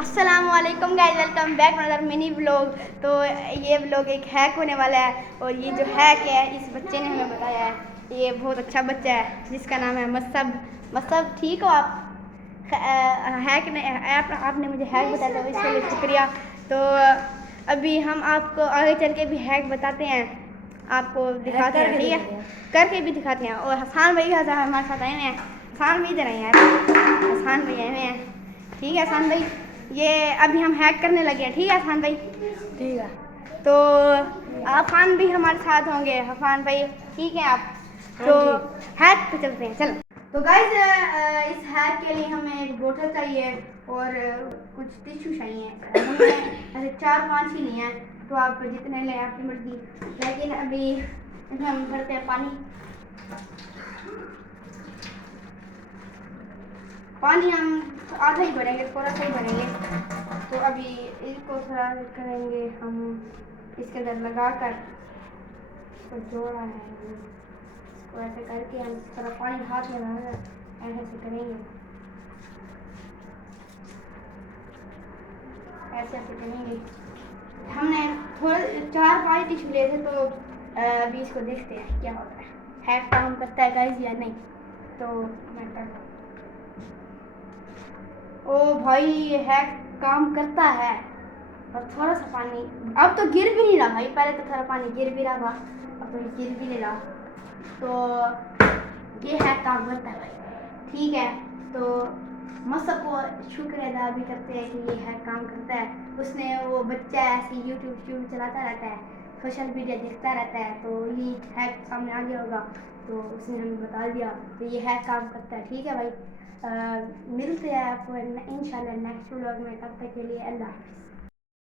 अस्सलामुअलैकुम guys, welcome back another mini vlog. तो ये व्लॉग एक हैक होने वाला है और ये जो हैक है इस बच्चे ने हमें बताया है। ये बहुत अच्छा बच्चा है जिसका नाम है मसब। मसब ठीक हो आप? हैक ने आपने मुझे हैक बताया था, इसके लिए शुक्रिया। तो अभी हम आपको आगे चल के भी हैक बताते हैं, आपको दिखाते हैं, ठीक है? करके भी दिखाते हैं। और हसान भाई हमारे साथ आए हैं। हसान भी इधर आए हैं, हसान भाई आए हुए हैं, ठीक है हसान भाई? ये अभी हम हैक करने लगे हैं, ठीक है अफान भाई? ठीक है। तो अफान भी हमारे साथ होंगे। अफान भाई ठीक है आप? तो हैक पे चलते हैं, चलो। तो गाइस इस हैक के लिए हमें एक बोतल चाहिए और कुछ टिश्यू चाहिए। हमने ऐसे 4-5 ही लिए हैं, तो आप जितने लें आपकी मर्जी। लेकिन अभी इसमें हम भरते हैं पानी। पानी हम आधा ही भरेंगे, थोड़ा सा ही भरेंगे। तो अभी इसको थोड़ा करेंगे हम, इसके अंदर लगाकर इसको जोड़ा है। इसको ऐसे करके हम थोड़ा पानी हाथ में लगाकर ऐसे करेंगे, ऐसे ऐसे करेंगे। हमने थोड़े 4-5 टिश्यू लिए थे, तो अभी इसको देखते हैं क्या होता है, हैक काम करता है गाइस या नहीं। तो मैं करता हूँ। ओ भाई ये हैक काम करता है। और थोड़ा सा पानी अब तो गिर भी नहीं रहा भाई, पहले तो थोड़ा पानी गिर भी रहा था, अब तो गिर भी नहीं रहा। तो ये हैक काम करता है भाई, ठीक है? तो मसब को शुक्र अदा भी करते हैं कि ये हैक काम करता है। उसने वो बच्चा ऐसे यूट्यूब चलाता रहता है, सोशल मीडिया देखता रहता है, तो ये हैक सामने आ गया होगा, तो उसने हमें बता दिया। तो ये हैक काम करता है, ठीक है भाई? मिलते हैं आपको इंशाल्लाह नेक्स्ट व्लॉग में, तब तक के लिए अल्लाह हाफ़िज़।